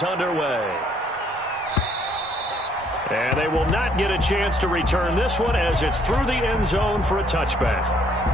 is underway. And they will not get a chance to return this one as it's through the end zone for a touchback.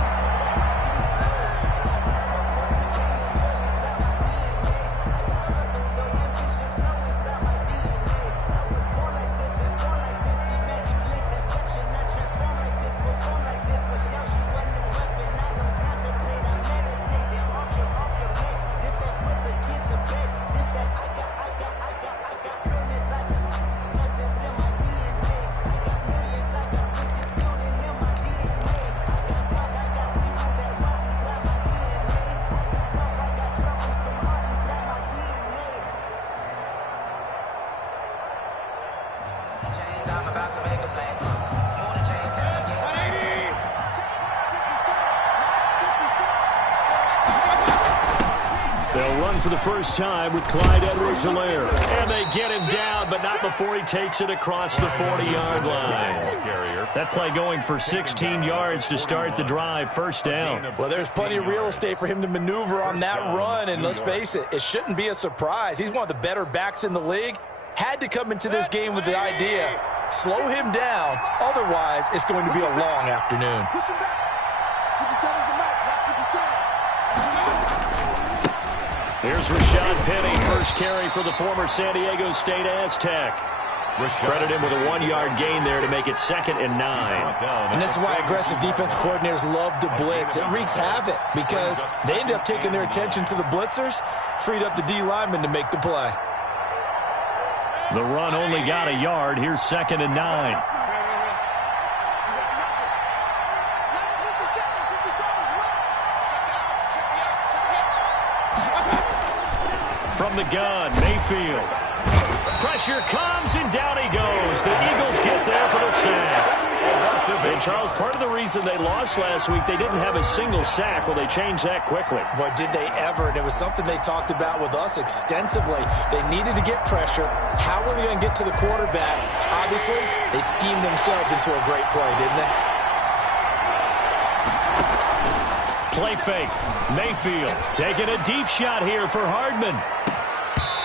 They'll run for the first time with Clyde Edwards-Helaire. And they get him down, but not before he takes it across the 40-yard line. That play going for 16 yards to start the drive, first down. Well, there's plenty of real estate for him to maneuver on that run, and let's face it, it shouldn't be a surprise. He's one of the better backs in the league. Had to come into this game with the idea, slow him down, otherwise it's going to be a long afternoon. Push him back. 57's the mark, not 57. Here's Rashad Penny, first carry for the former San Diego State Aztec. Credit him with a 1-yard gain there to make it 2nd and 9. And this is why aggressive defense coordinators love to blitz. It wreaks havoc because they end up taking their attention to the blitzers, freed up the D lineman to make the play. The run only got a yard. Here's 2nd and 9. From the gun, Mayfield. Pressure comes, and down he goes. The Eagles get there for the sack. And, Charles, part of the reason they lost last week, they didn't have a single sack. Well, they changed that quickly. But did they ever? And it was something they talked about with us extensively. They needed to get pressure. How were they going to get to the quarterback? Obviously, they schemed themselves into a great play, didn't they? Play fake. Mayfield taking a deep shot here for Hardman.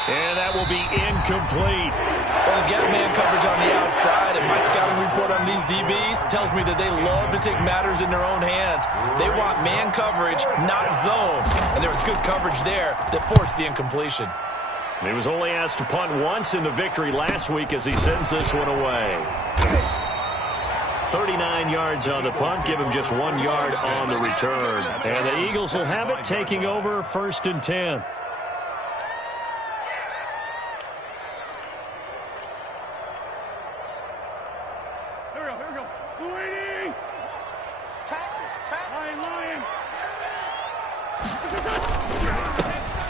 And that will be incomplete. Well, they've got man coverage on the outside, and my scouting report on these DBs tells me that they love to take matters in their own hands. They want man coverage, not zone. And there was good coverage there that forced the incompletion. He was only asked to punt once in the victory last week as he sends this one away. 39 yards on the punt, give him just 1 yard on the return. And the Eagles will have it, taking over 1st and 10.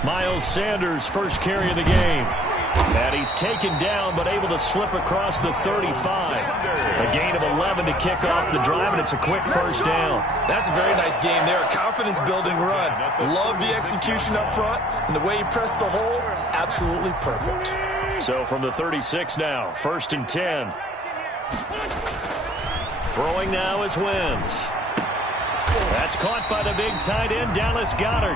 Miles Sanders, first carry of the game. And he's taken down, but able to slip across the 35. A gain of 11 to kick off the drive, and it's a quick first down. That's a very nice game there. A confidence-building run. Love the execution up front, and the way he pressed the hole, absolutely perfect. So from the 36 now, 1st and 10. Throwing now is Wentz. That's caught by the big tight end, Dallas Goedert.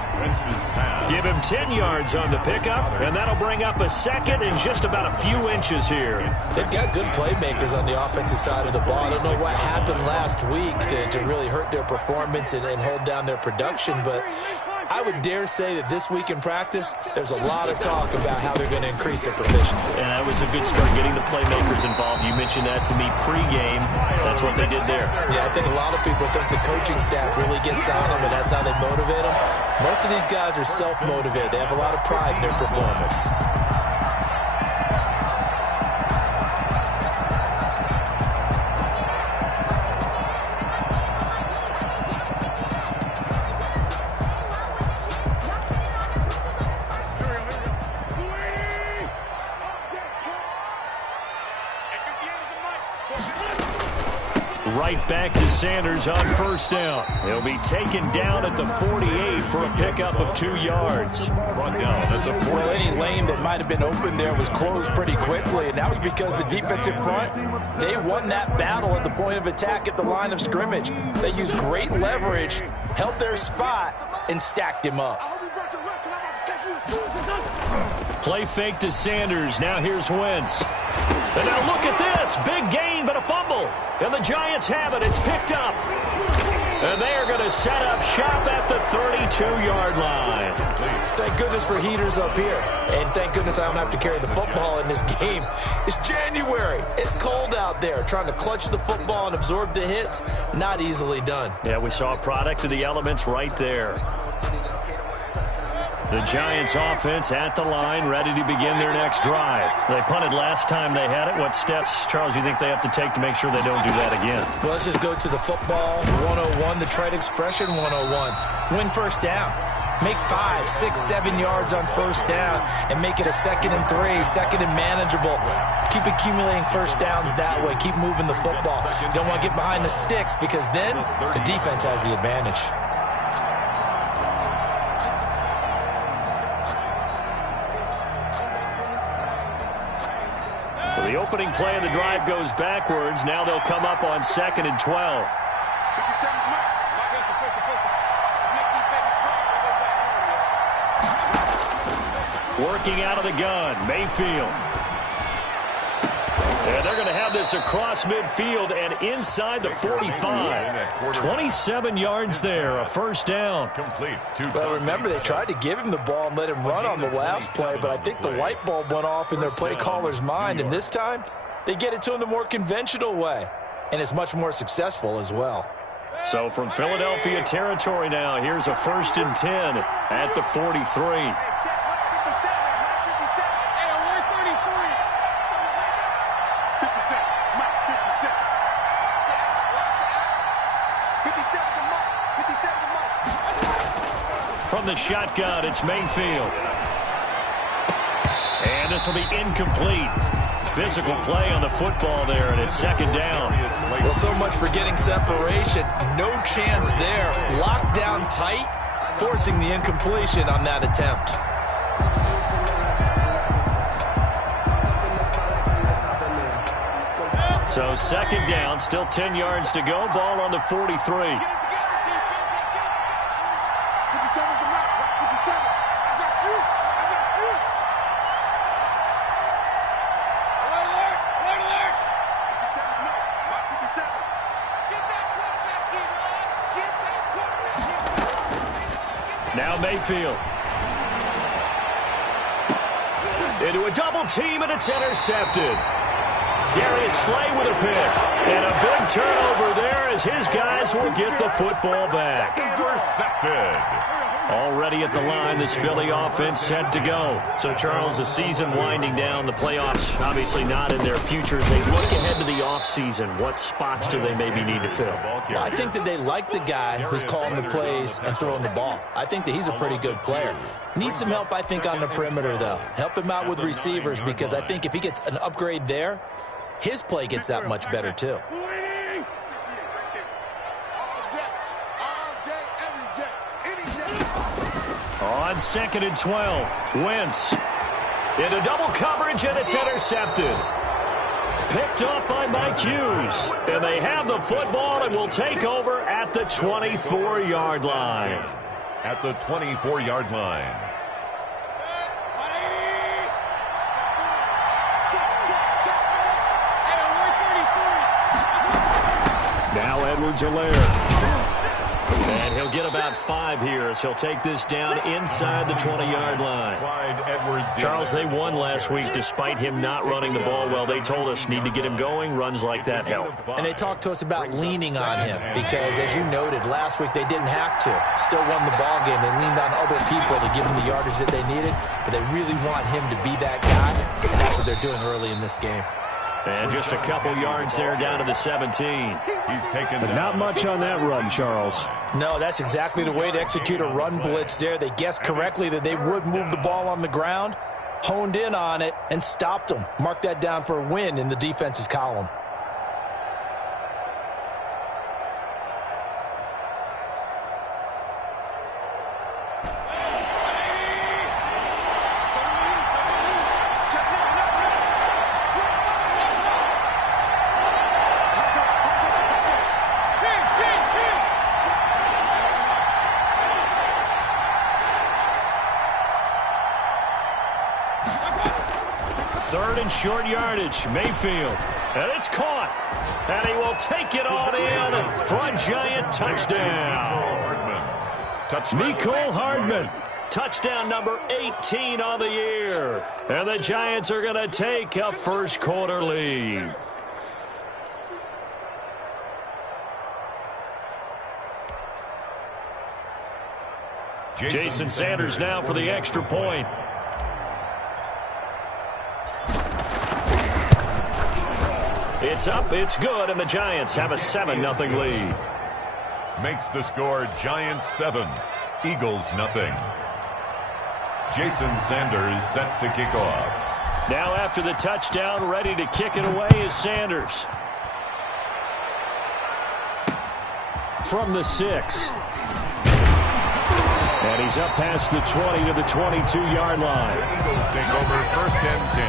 Give him 10 yards on the pickup, and that'll bring up a 2nd and just about a few inches here. They've got good playmakers on the offensive side of the ball. I don't know what happened last week to really hurt their performance and hold down their production, but I would dare say that this week in practice, there's a lot of talk about how they're going to increase their proficiency. And that was a good start, getting the playmakers involved. You mentioned that to me pregame. That's what they did there. Yeah, I think a lot of people think the coaching staff really gets on them, and that's how they motivate them. Most of these guys are self-motivated. They have a lot of pride in their performance. Right back to Sanders on first down. He'll be taken down at the 48 for a pickup of 2 yards. Well, any lane that might have been open there was closed pretty quickly, and that was because the defensive front, they won that battle at the point of attack at the line of scrimmage. They used great leverage, held their spot, and stacked him up. Play fake to Sanders. Now here's Wentz. And now look at this. Big gain, but a fumble. And the Giants have it. It's picked up. And they are going to set up shop at the 32-yard line. Thank goodness for heaters up here. And thank goodness I don't have to carry the football in this game. It's January. It's cold out there. Trying to clutch the football and absorb the hits, not easily done. Yeah, we saw a product of the elements right there. The Giants offense at the line, ready to begin their next drive. They punted last time they had it. What steps, Charles, you think they have to take to make sure they don't do that again? Well, let's just go to the football 101, the trade expression 101. Win first down. Make 5, 6, 7 yards on first down and make it a 2nd and 3, 2nd and manageable. Keep accumulating first downs that way. Keep moving the football. You don't want to get behind the sticks because then the defense has the advantage. So the opening play of the drive goes backwards. Now they'll come up on 2nd and 12. Working out of the gun, Mayfield. And they're going to have this across midfield and inside the 45. 27 yards there, a first down. Well, remember, they tried to give him the ball and let him run on the last play, but I think the light bulb went off in their play caller's mind, and this time they get it to him the more conventional way, and it's much more successful as well. So from Philadelphia territory now, here's a 1st and 10 at the 43. From the shotgun, it's Mayfield. And this will be incomplete. Physical play on the football there, and it's 2nd down. Well, so much for getting separation. No chance there. Locked down tight, forcing the incompletion on that attempt. So 2nd down, still 10 yards to go. Ball on the 43. Now Mayfield. Into a double team, and it's intercepted. Darius Slay with a pick. And a big turnover there as his guys will get the football back. Intercepted. Already at the line, this Philly offense set to go. So, Charles, the season winding down, the playoffs obviously not in their futures. They look ahead to the offseason. What spots do they maybe need to fill? Well, I think that they like the guy who's calling the plays and throwing the ball. I think that he's a pretty good player. Needs some help, I think, on the perimeter, though. Help him out with receivers because I think if he gets an upgrade there, his play gets that much better, too. On 2nd and 12, Wentz into double coverage, and it's intercepted. Picked up by Mike Hughes. And they have the football and will take over at the 24-yard line. At the 24-yard line. Now Edwards-Helaire. And he'll get about 5 here as he'll take this down inside the 20-yard line. Charles, they won last week despite him not running the ball well. They told us need to get him going. Runs like that help. And they talked to us about leaning on him because, as you noted, last week they didn't have to. Still won the ball game. They leaned on other people to give him the yardage that they needed, but they really want him to be that guy, and that's what they're doing early in this game. And just a couple yards there down to the 17. He's taken but not much on that run, Charles. No, that's exactly the way to execute a run blitz there. They guessed correctly that they would move the ball on the ground, honed in on it, and stopped them. Mark that down for a win in the defense's column. 3rd and short yardage. Mayfield. And it's caught. And he will take it on in for a Giant touchdown. Mecole Hardman. Touchdown number 18 on the year. And the Giants are going to take a first quarter lead. Jason Sanders now for the extra point. It's up, it's good, and the Giants have a 7-0 lead. Makes the score Giants 7, Eagles nothing. Jason Sanders set to kick off. Now after the touchdown, ready to kick it away is Sanders. From the 6. And he's up past the 20 to the 22-yard line. The Eagles take over 1st and 10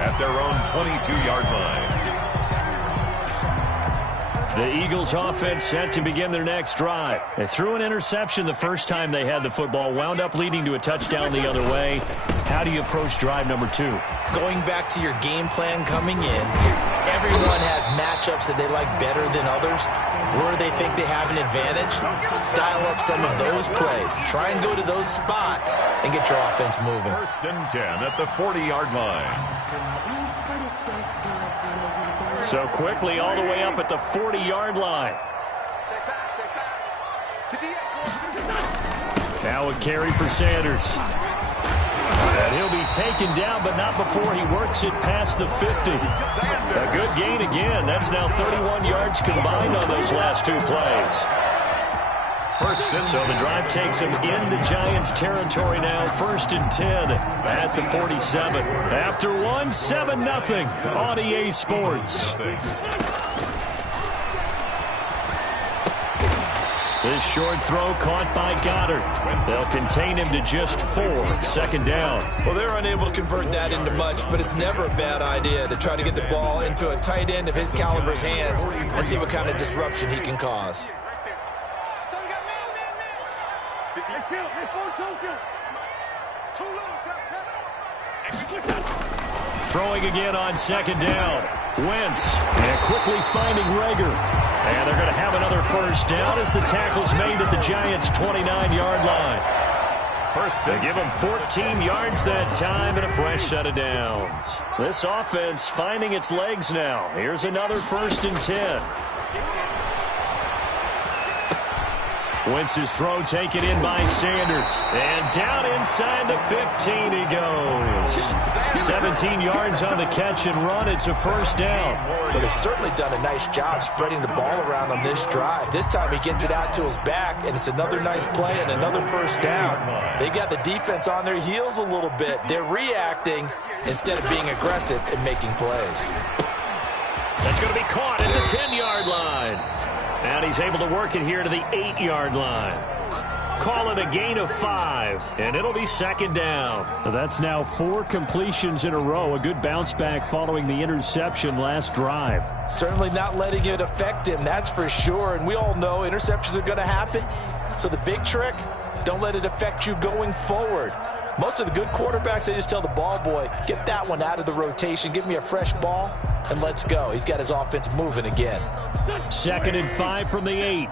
at their own 22-yard line. The Eagles offense set to begin their next drive. They threw an interception the first time they had the football, wound up leading to a touchdown the other way. How do you approach drive number 2? Going back to your game plan coming in, everyone has matchups that they like better than others. Where they think they have an advantage, dial up some of those plays. Try and go to those spots and get your offense moving. 1st and 10 at the 40-yard line. So quickly all the way up at the 40-yard line. Now a carry for Sanders. And he'll be taken down, but not before he works it past the 50. A good gain again. That's now 31 yards combined on those last 2 plays. So the drive takes him into Giants territory now. 1st and 10 at the 47. After 1, 7-0 on EA Sports. This short throw caught by Goddard. They'll contain him to just 4. 2nd down. Well, they're unable to convert that into much, but it's never a bad idea to try to get the ball into a tight end of his caliber's hands and see what kind of disruption he can cause. Throwing again on 2nd down. Wentz, and quickly finding Rager. And they're going to have another 1st down as the tackle's made at the Giants' 29-yard line. They give him 14 yards that time and a fresh set of downs. This offense finding its legs now. Here's another 1st and 10. Wentz's throw taken in by Sanders. And down inside the 15 he goes. 17 yards on the catch and run. It's a 1st down. But they've certainly done a nice job spreading the ball around on this drive. This time he gets it out to his back, and it's another nice play and another 1st down. They got the defense on their heels a little bit. They're reacting instead of being aggressive and making plays. That's going to be caught at the 10-yard line. And he's able to work it here to the 8-yard line. Call it a gain of 5, and it'll be 2nd down. That's now 4 completions in a row. A good bounce back following the interception last drive. Certainly not letting it affect him, that's for sure. And we all know interceptions are going to happen. So the big trick, don't let it affect you going forward. Most of the good quarterbacks, they just tell the ball boy, get that one out of the rotation, give me a fresh ball, and let's go. He's got his offense moving again. 2nd and 5 from the 8.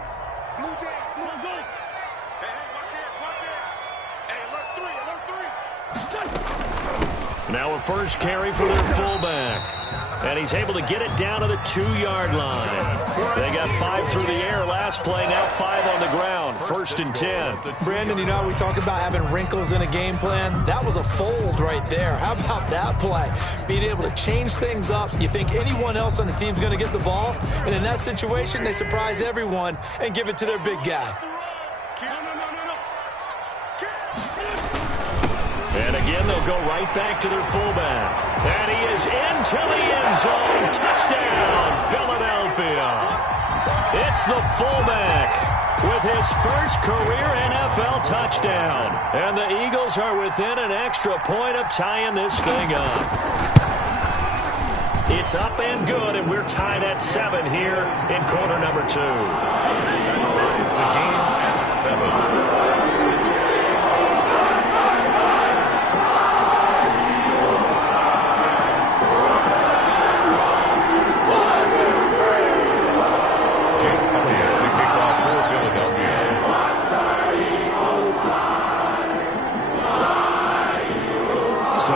Now a 1st carry for their fullback. And he's able to get it down to the 2-yard line. They got 5 through the air last play, now 5 on the ground. 1st and 10. Brandon, you know, we talk about having wrinkles in a game plan. That was a fold right there. How about that play? Being able to change things up. You think anyone else on the team's going to get the ball? And in that situation, they surprise everyone and give it to their big guy. And again, they'll go right back to their fullback. And he is into the end zone. Touchdown, Philadelphia. It's the fullback with his first career NFL touchdown. And the Eagles are within an extra point of tying this thing up. It's up and good, and we're tied at 7 here in quarter number 2. Ties the game at 7.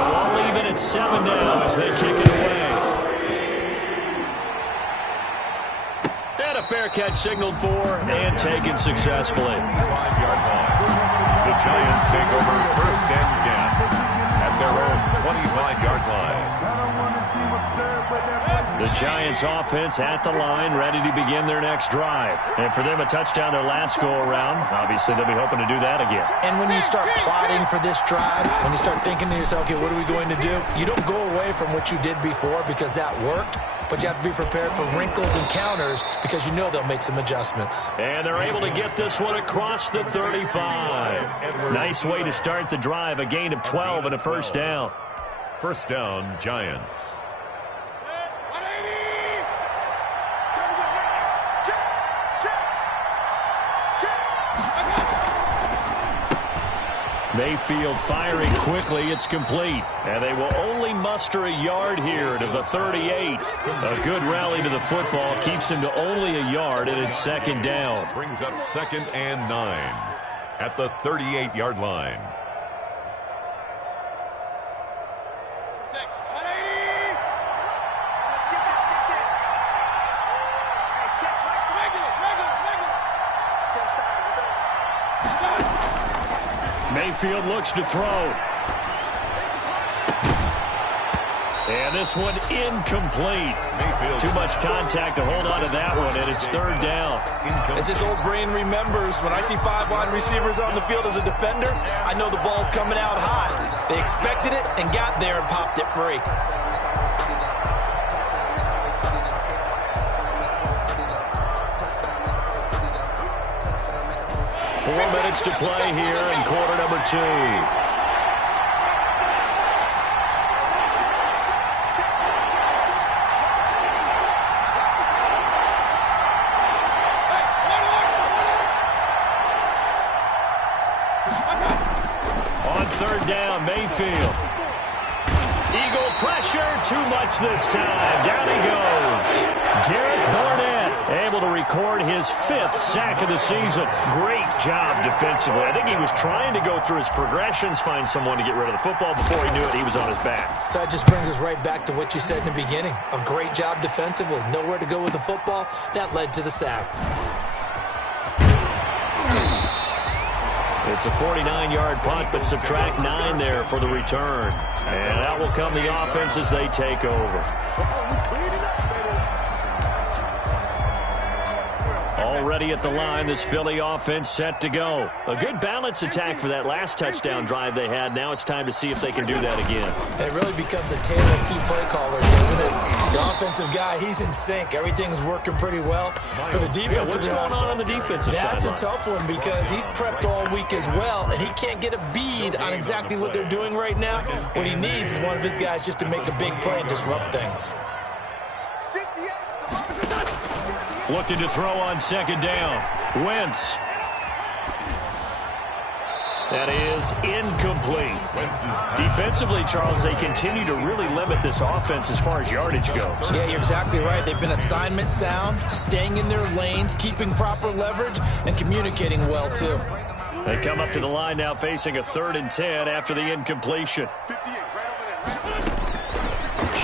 all even at 7 now as they kick it away. And a fair catch signaled for and taken successfully. 5-yard line. The Giants take over 1st and 10 at their own 25-yard line. The Giants offense at the line, ready to begin their next drive. And for them, a touchdown their last go-around. Obviously, they'll be hoping to do that again. And when you start plotting for this drive, when you start thinking to yourself, okay, what are we going to do? You don't go away from what you did before because that worked, but you have to be prepared for wrinkles and counters because you know they'll make some adjustments. And they're able to get this one across the 35. Nice way to start the drive, a gain of 12 and a first down. First down, Giants. Mayfield firing quickly. It's complete. And they will only muster a yard here to the 38. A good rally to the football keeps him to only a yard, and it's 2nd down. Brings up 2nd and 9 at the 38-yard line. Mayfield looks to throw. And this one incomplete. Mayfield. Too much contact to hold on to that one, and it's 3rd down. As his old brain remembers, when I see 5 wide receivers on the field as a defender, I know the ball's coming out high. They expected it and got there and popped it free. 4 minutes to play here in quarter number 2. On 3rd down, Mayfield. Eagle pressure, too much this time. Down he goes. Derek Barnett able to record his 5th sack of the season. Great job defensively. I think he was trying to go through his progressions, find someone to get rid of the football. Before he knew it, he was on his back. So that just brings us right back to what you said in the beginning. A great job defensively. Nowhere to go with the football. That led to the sack. It's a 49-yard punt, but subtract 9 there for the return. And that will come the offense as they take over. Already at the line, this Philly offense set to go. A good balance attack for that last touchdown drive they had. Now it's time to see if they can do that again. It really becomes a tale of 2 play callers, doesn't it? The offensive guy, he's in sync. Everything's working pretty well. For the defensive what's going on the defensive side? That's a tough one because he's prepped all week as well, and he can't get a bead on exactly what they're doing right now. What he needs is one of his guys just to make a big play and disrupt things. Looking to throw on 2nd down. Wentz. That is incomplete. Defensively, Charles, they continue to really limit this offense as far as yardage goes. Yeah, you're exactly right. They've been assignment sound, staying in their lanes, keeping proper leverage, and communicating well, too. They come up to the line now facing a 3rd and 10 after the incompletion.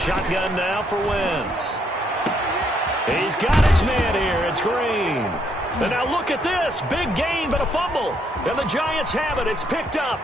Shotgun now for Wentz. He's got his man here. It's Green. And now look at this. Big gain, but a fumble. And the Giants have it. It's picked up.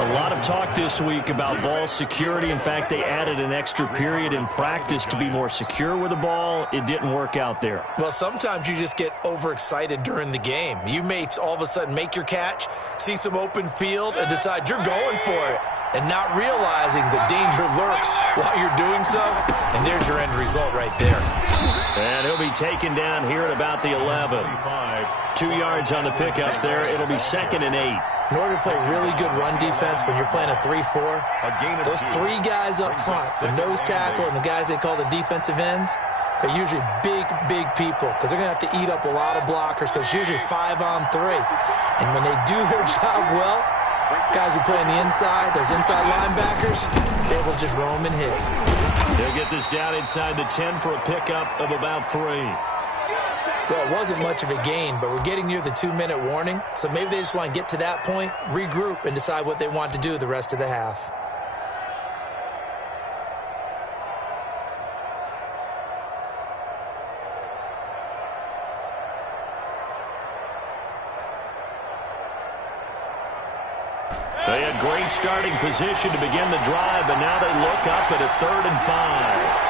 A lot of talk this week about ball security. In fact, they added an extra period in practice to be more secure with the ball. It didn't work out there. Well, sometimes you just get overexcited during the game. You may all of a sudden make your catch, see some open field, and decide you're going for it, and not realizing the danger lurks while you're doing so. And there's your end result right there. And he'll be taken down here at about the 11. 2 yards on the pickup there. It'll be 2nd and 8. In order to play really good run defense when you're playing a 3-4, those 3 guys up front, the nose tackle and the guys they call the defensive ends, they're usually big, big people because they're going to have to eat up a lot of blockers because it's usually 5-on-3. And when they do their job well, guys who play on the inside, those inside linebackers, they will just roam and hit. They'll get this down inside the 10 for a pickup of about 3. Well, it wasn't much of a gain, but we're getting near the 2-minute warning, so maybe they just want to get to that point, regroup, and decide what they want to do the rest of the half. They had great starting position to begin the drive, but now they look up at a 3rd and 5.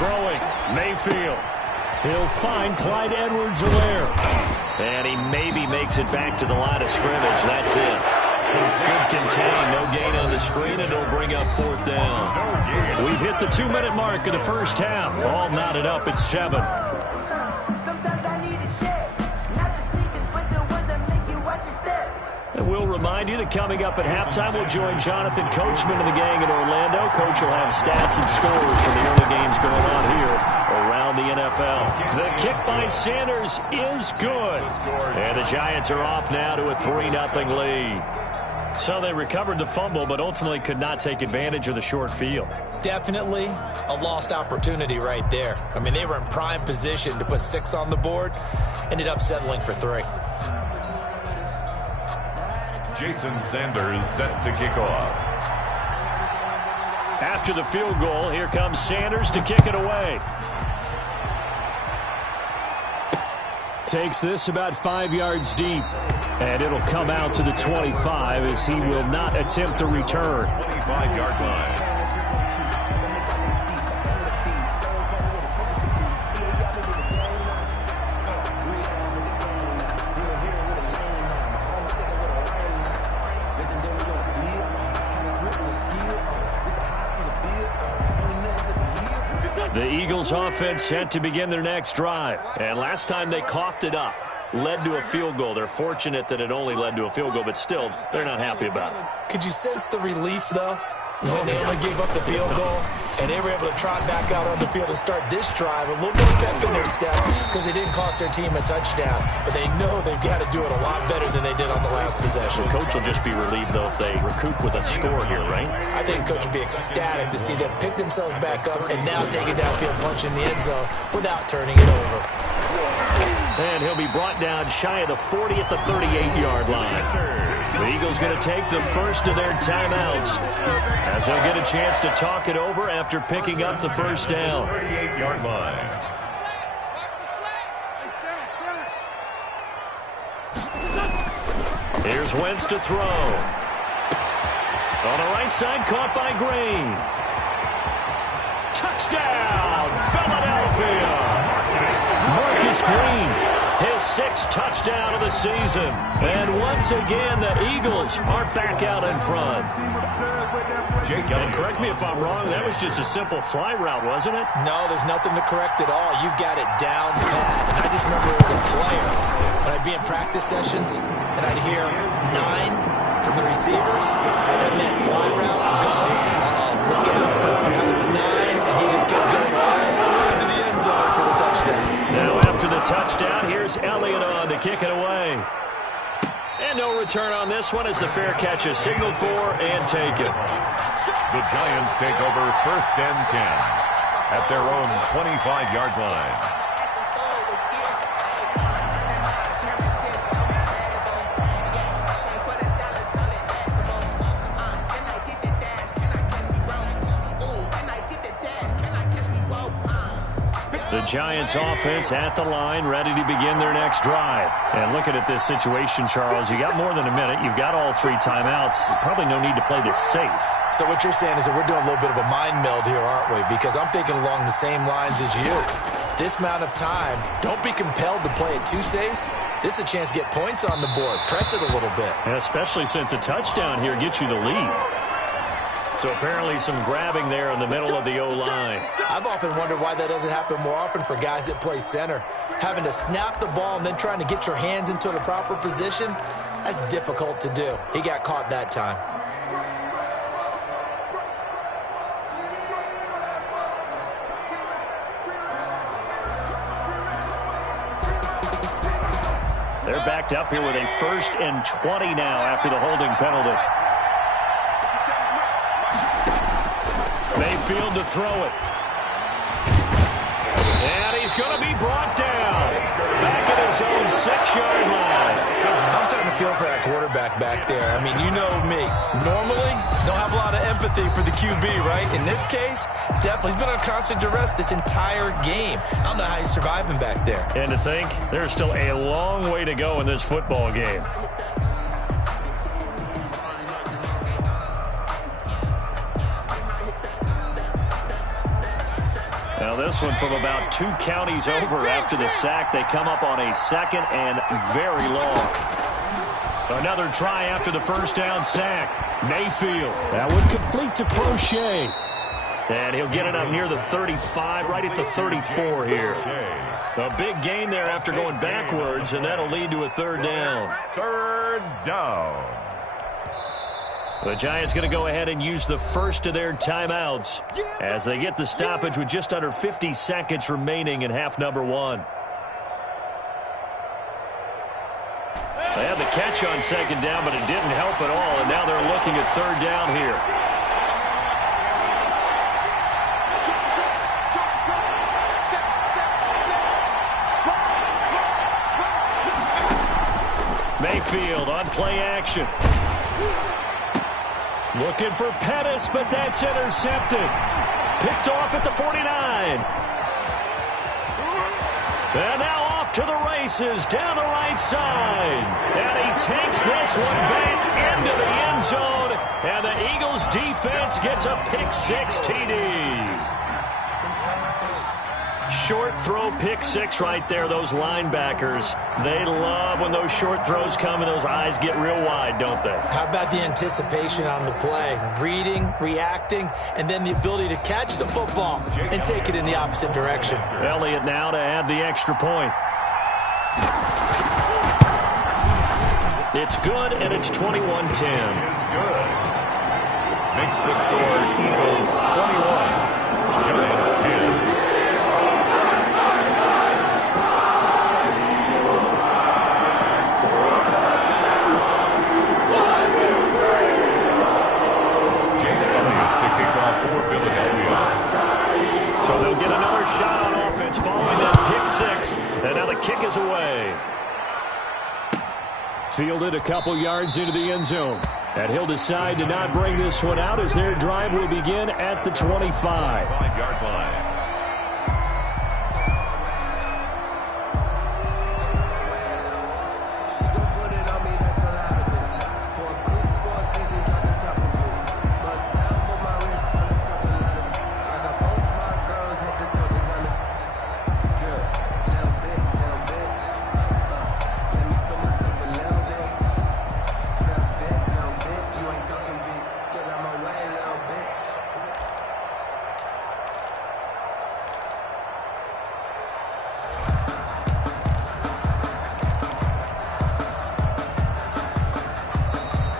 Throwing, Mayfield. He'll find Clyde Edwards-Helaire. And he maybe makes it back to the line of scrimmage. That's it. Good contain, no gain on the screen, and it'll bring up 4th down. We've hit the 2-minute mark of the first half. All knotted up at 7. And we'll remind you that coming up at halftime, we'll join Jonathan Coachman of the gang in Orlando. Coach will have stats and scores from the early games going on here around the NFL. The kick by Sanders is good. And the Giants are off now to a 3-0 lead. So they recovered the fumble, but ultimately could not take advantage of the short field. Definitely a lost opportunity right there. I mean, they were in prime position to put 6 on the board, ended up settling for 3. Jason Sanders set to kick off. After the field goal, here comes Sanders to kick it away. Takes this about 5 yards deep. And it'll come out to the 25 as he will not attempt to return. 25-yard line. The Eagles offense set to begin their next drive. And last time they coughed it up, led to a field goal. They're fortunate that it only led to a field goal, but still, they're not happy about it. Could you sense the relief, though, when they only gave up the field goal and they were able to trot back out on the field and start this drive a little more pep in their step because they didn't cost their team a touchdown, but they know they've got to do it a lot better than they did on the last possession. The coach will just be relieved, though, if they recoup with a score here, right? I think coach will be ecstatic to see them pick themselves back up and now take a downfield punch in the end zone without turning it over. And he'll be brought down shy of the 40 at the 38-yard line. The Eagles going to take the first of their timeouts as they'll get a chance to talk it over after picking up the first down. 38-yard line. Here's Wentz to throw. On the right side, caught by Green. Touchdown, Philadelphia! Marcus Green, his 6th touchdown of the season. And once again, the Eagles are back out in front. And correct me if I'm wrong, that was just a simple fly route, wasn't it? No, there's nothing to correct at all. You've got it down pat. And I just remember as a player, when I'd be in practice sessions, and I'd hear 9 from the receivers, that meant fly route, go. Look out. That was the 9, and he just kept going all the way to the end zone for the touchdown. Now after the touchdown, here's Elliott on to kick it away. And no return on this one as the fair catch is signaled for and taken. The Giants take over 1st and 10 at their own 25-yard line. The Giants offense at the line, ready to begin their next drive. And looking at this situation, Charles, you got more than a minute. You've got all 3 timeouts. Probably no need to play this safe. So what you're saying is that we're doing a little bit of a mind meld here, aren't we? Because I'm thinking along the same lines as you. This amount of time, don't be compelled to play it too safe. This is a chance to get points on the board. Press it a little bit. And especially since a touchdown here gets you the lead. So apparently some grabbing there in the middle of the O-line. I've often wondered why that doesn't happen more often for guys that play center. Having to snap the ball and then trying to get your hands into the proper position, that's difficult to do. He got caught that time. They're backed up here with a 1st and 20 now after the holding penalty. Mayfield to throw it. he's going to be brought down. Back at his own 6-yard line. I'm starting to feel for that quarterback back there. I mean, you know me. Normally, don't have a lot of empathy for the QB, right? In this case, definitely. He's been on constant duress this entire game. I don't know how he's surviving back there. And to think, there's still a long way to go in this football game. Now this one from about 2 counties over after the sack. They come up on a 2nd and very long. Another try after the first down sack. Mayfield. That would complete to Crochet. And he'll get it up near the 35, right at the 34 here. A big gain there after going backwards, and that'll lead to a 3rd down. 3rd down. The Giants going to go ahead and use the first of their timeouts as they get the stoppage with just under 50 seconds remaining in half number 1. They had the catch on 2nd down, but it didn't help at all, and now they're looking at 3rd down here. Mayfield on play action. Looking for Pettis, but that's intercepted. Picked off at the 49. And now off to the races down the right side. And he takes this one back into the end zone. And the Eagles defense gets a pick-6 TD. Short throw pick-6 right there. Those linebackers, they love when those short throws come and those eyes get real wide, don't they? How about the anticipation on the play? Reading, reacting, and then the ability to catch the football and take it in the opposite direction. Elliott now to add the extra point. It's good, and it's 21-10. Is good. Makes the score Eagles 21, Giants 10. So they'll get another shot on offense following that pick-6, and now the kick is away. Fielded a couple yards into the end zone, and he'll decide to not bring this one out as their drive will begin at the 25. 5-yard line.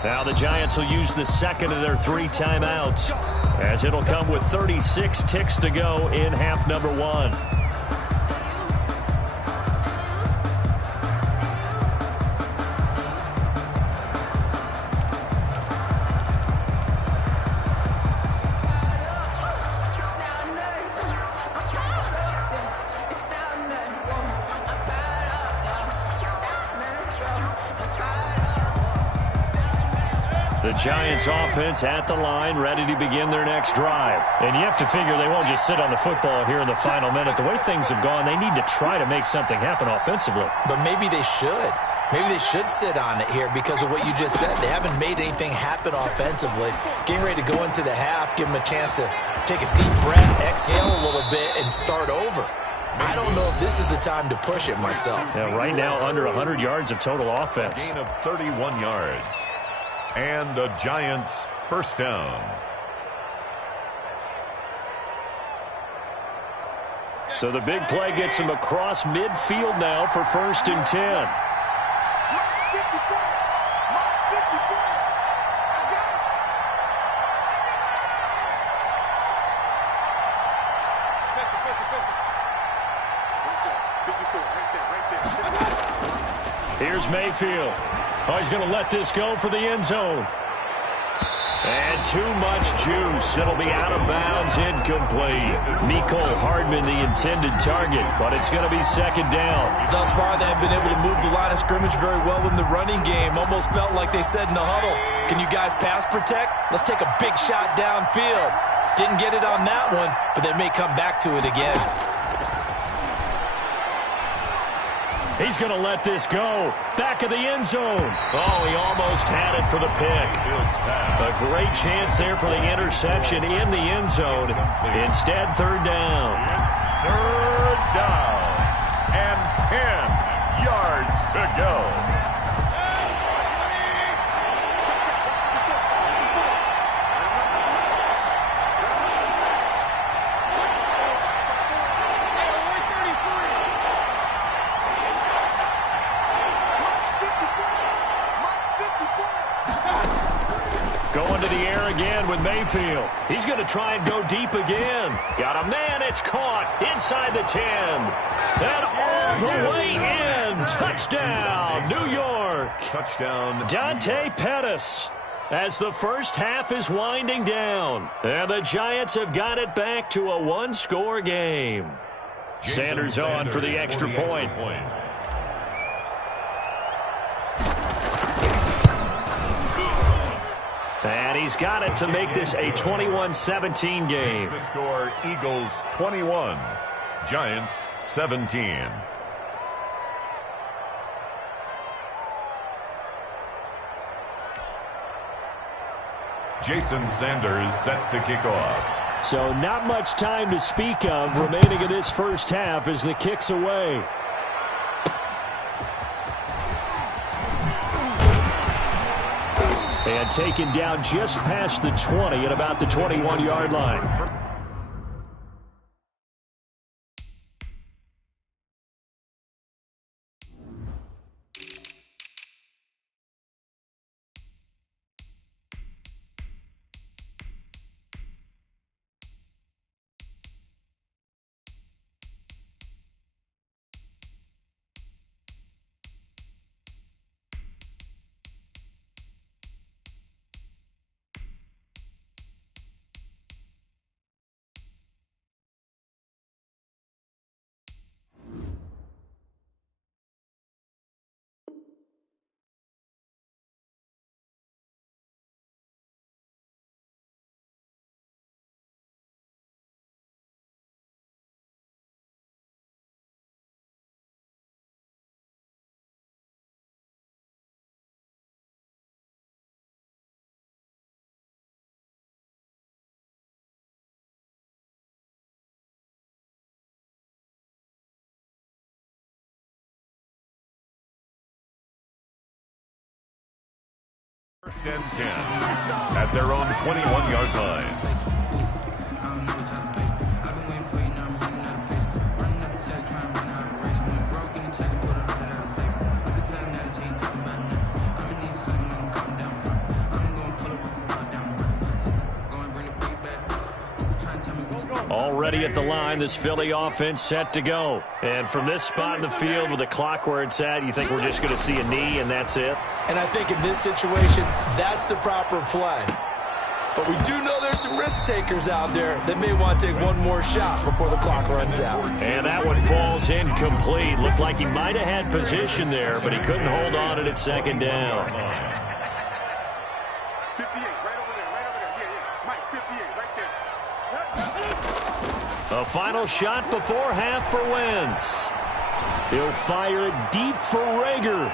Now the Giants will use the 2nd of their 3 timeouts, as it'll come with 36 ticks to go in half number 1. The Giants offense at the line, ready to begin their next drive. And you have to figure they won't just sit on the football here in the final minute. The way things have gone, they need to try to make something happen offensively. But maybe they should. Maybe they should sit on it here because of what you just said. They haven't made anything happen offensively. Getting ready to go into the half, give them a chance to take a deep breath, exhale a little bit, and start over. I don't know if this is the time to push it myself. Yeah, right now, under 100 yards of total offense. Gain of 31 yards. And the Giants' first down. So the big play gets him across midfield now for 1st and 10. Here's Mayfield. Oh, he's going to let this go for the end zone. And too much juice. It'll be out of bounds, incomplete. Mecole Hardman, the intended target, but it's going to be second down. Thus far, they have been able to move the line of scrimmage very well in the running game. Almost felt like they said in the huddle, can you guys pass protect? Let's take a big shot downfield. Didn't get it on that one, but they may come back to it again. He's going to let this go. Back of the end zone. Oh, he almost had it for the pick. A great chance there for the interception in the end zone. Instead, third down. Third down. And 10 yards to go. Going to the air again with Mayfield. He's going to try and go deep again. Got a man. It's caught inside the 10. And all the way in. Touchdown, New York. Touchdown. Dante Pettis. As the first half is winding down. And the Giants have got it back to a one-score game. Sanders on for the extra point. And he's got it to make this a 21-17 game. The score, Eagles 21, Giants 17. Jason Sanders set to kick off. So not much time to speak of remaining in this first half as the kick's away. And taken down just past the 20 at about the 21-yard line. First and 10 at their own 21-yard line. Already at the line, this Philly offense set to go. And from this spot in the field with the clock where it's at, you think we're just going to see a knee and that's it? And I think in this situation, that's the proper play. But we do know there's some risk takers out there that may want to take one more shot before the clock runs out. And that one falls incomplete. Looked like he might have had position there, but he couldn't hold on at second down. 58, right over there. Yeah. Mike, 58, right there. A final shot before half for Wentz. He'll fire it deep for Rager.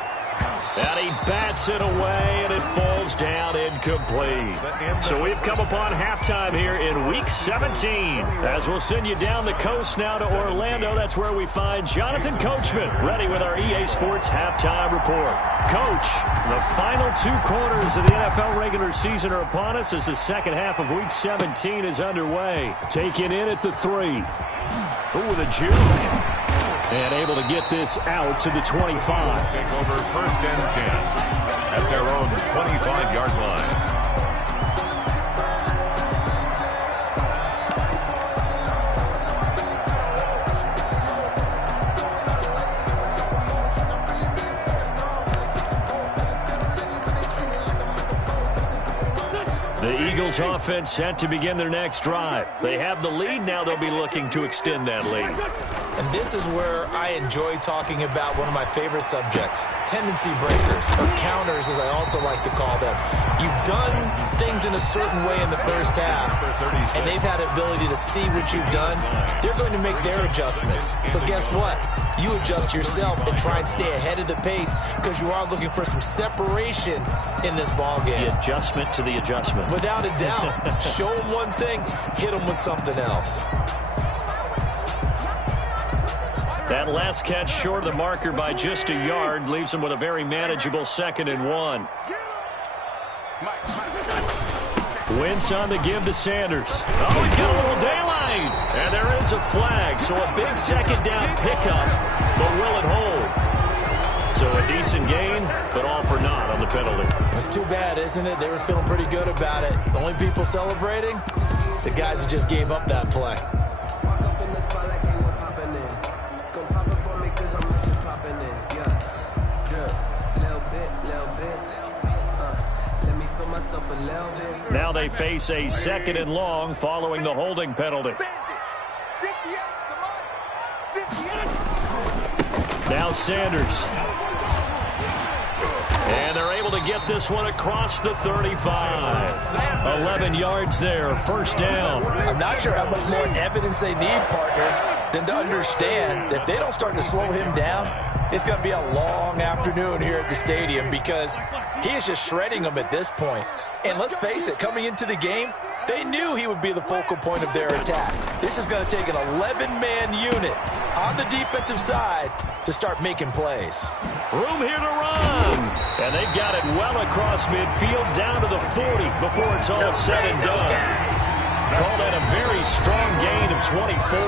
And he bats it away, and it falls down incomplete. So we've come upon halftime here in Week 17. As we'll send you down the coast now to Orlando, that's where we find Jonathan Coachman ready with our EA Sports Halftime Report. Coach, the final two quarters of the NFL regular season are upon us as the second half of Week 17 is underway. Taken in at the 3. Ooh, the juke. And able to get this out to the 25. Take over first and 10 at their own 25-yard line. The Eagles offense set to begin their next drive. They have the lead. Now they'll be looking to extend that lead. And this is where I enjoy talking about one of my favorite subjects, tendency breakers, or counters as I also like to call them. You've done things in a certain way in the first half, and they've had the ability to see what you've done. They're going to make their adjustments. So guess what? You adjust yourself and try and stay ahead of the pace because you are looking for some separation in this ball game. The adjustment to the adjustment. Without a doubt. Show them one thing, hit them with something else. That last catch short of the marker by just a yard leaves him with a very manageable 2nd and 1. Wentz on the give to Sanders. Oh, he's got a little daylight. And there is a flag, so a big 2nd down pickup, but will it hold? So a decent gain, but all for naught on the penalty. It's too bad, isn't it? They were feeling pretty good about it. The only people celebrating, the guys who just gave up that play. Now they face a 2nd and long following the holding penalty. Now Sanders. And they're able to get this one across the 35. 11 yards there, 1st down. I'm not sure how much more evidence they need, partner, than to understand that if they don't start to slow him down, it's going to be a long afternoon here at the stadium because he is just shredding them at this point. And let's face it, coming into the game, they knew he would be the focal point of their attack. This is going to take an 11-man unit on the defensive side to start making plays. Room here to run. And they've got it well across midfield down to the 40 before it's all said and done. Call that a very strong gain of 24.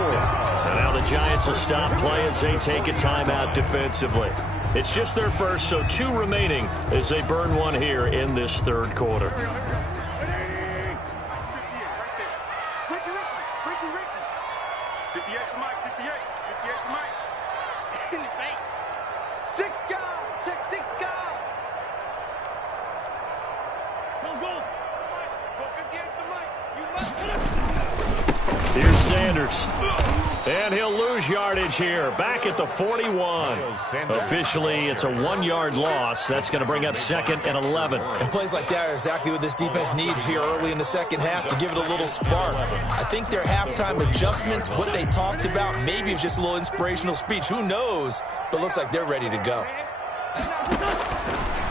And now the Giants will stop play as they take a timeout defensively. It's just their first, so 2 remaining as they burn one here in this 3rd quarter. Here's Sanders. And he'll lose yardage here. Back at the 41. Officially, it's a 1-yard loss. That's going to bring up 2nd and 11. And plays like that are exactly what this defense needs here early in the second half to give it a little spark. I think their halftime adjustments, what they talked about, maybe it was just a little inspirational speech. Who knows? But looks like they're ready to go.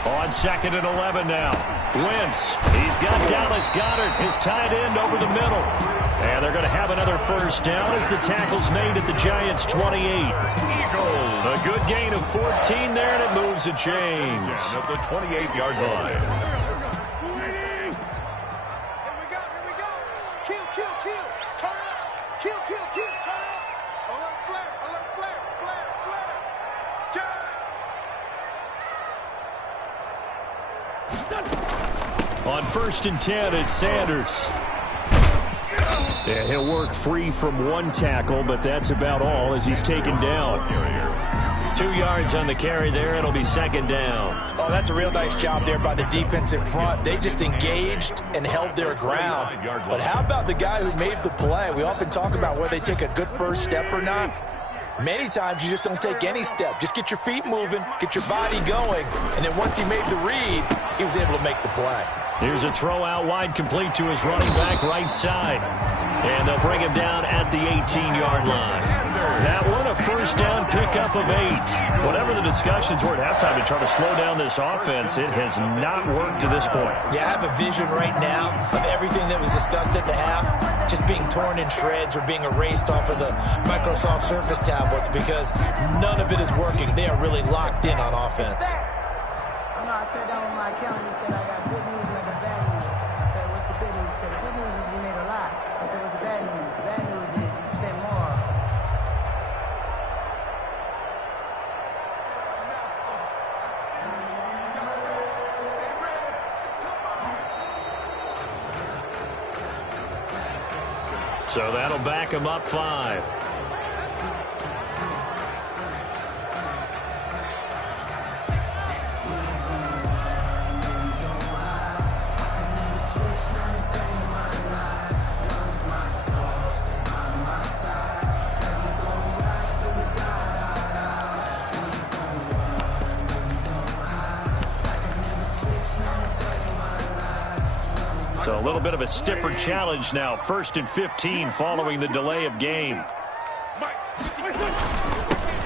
On 2nd and 11 now. Wentz. He's got Dallas Goedert, his tight end, over the middle. And they're going to have another 1st down as the tackle's made at the Giants' 28. A good gain of 14 there, and it moves the chains. At the 28-yard line. Here we go. Kill. Turn up. Kill. Turn up. Alert flare. On 1st and 10, it's Sanders. And he'll work free from 1 tackle, but that's about all as he's taken down. 2 yards on the carry there. It'll be 2nd down. Oh, that's a real nice job there by the defense in front. They just engaged and held their ground. But how about the guy who made the play? We often talk about whether they take a good first step or not. Many times you just don't take any step. Just get your feet moving, get your body going, and then once he made the read, he was able to make the play. Here's a throw out wide, complete to his running back right side. And they'll bring him down at the 18-yard line. That one, a 1st down pickup of 8. Whatever the discussions were at halftime to try to slow down this offense, it has not worked to this point. Yeah, I have a vision right now of everything that was discussed at the half just being torn in shreds or being erased off of the Microsoft Surface tablets because none of it is working. They are really locked in on offense. You know, I sat down with my accountant. He said, I got good news and I got bad news. I said, what's the good news? He said, the good news is you made a lot. I said, what's the bad news? The bad news is you spent more. So that'll back him up 5. So a little bit of a stiffer challenge now. 1st and 15 following the delay of game.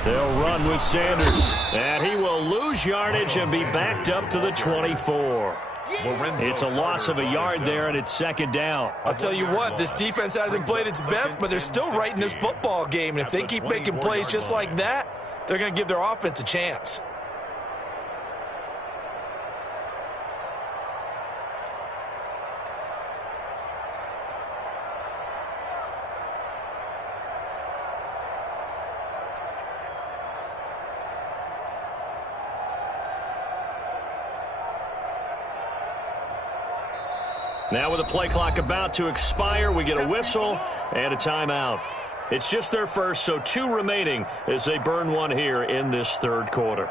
They'll run with Sanders. And he will lose yardage and be backed up to the 24. It's a loss of a yard there, and it's 2nd down. I'll tell you what, this defense hasn't played its best, but they're still right in this football game. And if they keep making plays just like that, they're going to give their offense a chance. Now with the play clock about to expire, we get a whistle and a timeout. It's just their first, so 2 remaining as they burn one here in this 3rd quarter.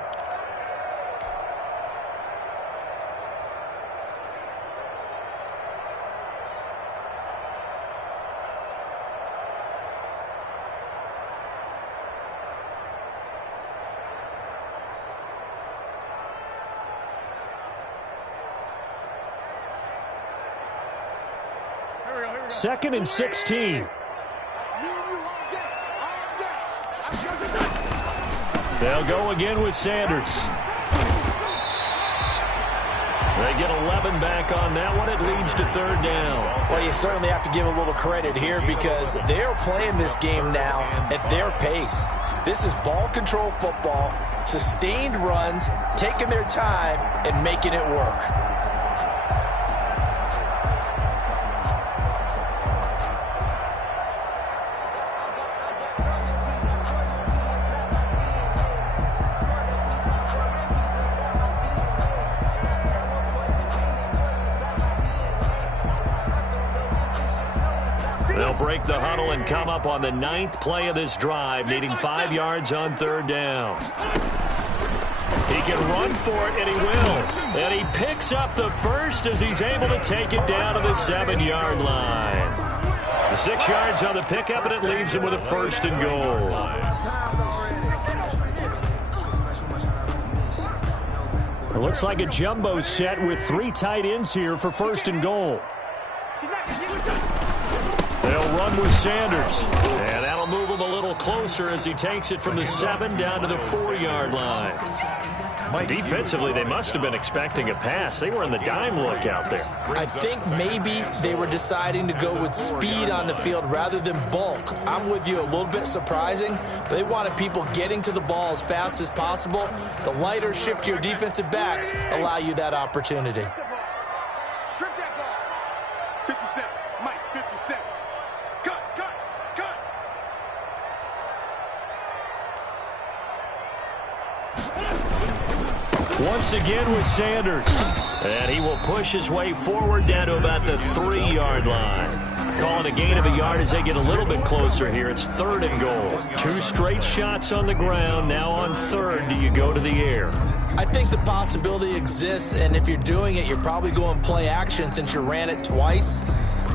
Second and 16. They'll go again with Sanders. They get 11 back on that one. It leads to 3rd down. Well, you certainly have to give a little credit here because they're playing this game now at their pace. This is ball control football, sustained runs, taking their time, and making it work. They'll break the huddle and come up on the 9th play of this drive, needing 5 yards on 3rd down. He can run for it, and he will. And he picks up the first as he's able to take it down to the 7-yard line. The 6 yards on the pickup, and it leaves him with a 1st and goal. It looks like a jumbo set with 3 tight ends here for 1st and goal. They'll run with Sanders, and that'll move him a little closer as he takes it from the 7 down to the 4-yard line. Defensively, they must have been expecting a pass. They were in the dime look out there. I think maybe they were deciding to go with speed on the field rather than bulk. I'm with you, a little bit surprising. They wanted people getting to the ball as fast as possible. The lighter, shiftier defensive backs allow you that opportunity. Strip that ball. 57. Mike, 57. Cut. Once again with Sanders. And he will push his way forward down to about the 3-yard line. Calling a gain of a yard as they get a little bit closer here. It's 3rd and goal. 2 straight shots on the ground. Now on 3rd, do you go to the air? I think the possibility exists, and if you're doing it, you're probably going play action since you ran it twice.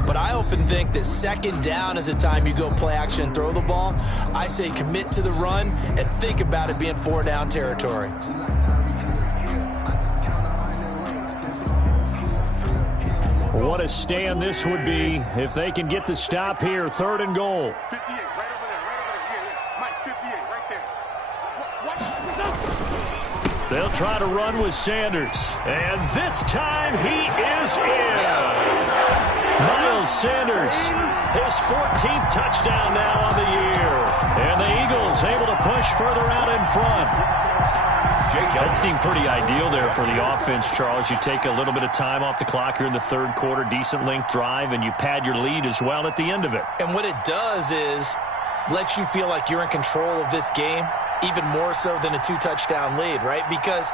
But I often think that 2nd down is the time you go play action and throw the ball. I say commit to the run and think about it being 4-down territory. What a stand this would be if they can get the stop here. 3rd and goal. 58, right over there. Yeah. Mike, 58, right there. They'll try to run with Sanders. And this time he is in. Miles Sanders, his 14th touchdown now on the year. And the Eagles able to push further out in front. That seemed pretty ideal there for the offense, Charles. You take a little bit of time off the clock here in the 3rd quarter, decent length drive, and you pad your lead as well at the end of it. And what it does is let you feel like you're in control of this game, even more so than a 2-touchdown lead, right? Because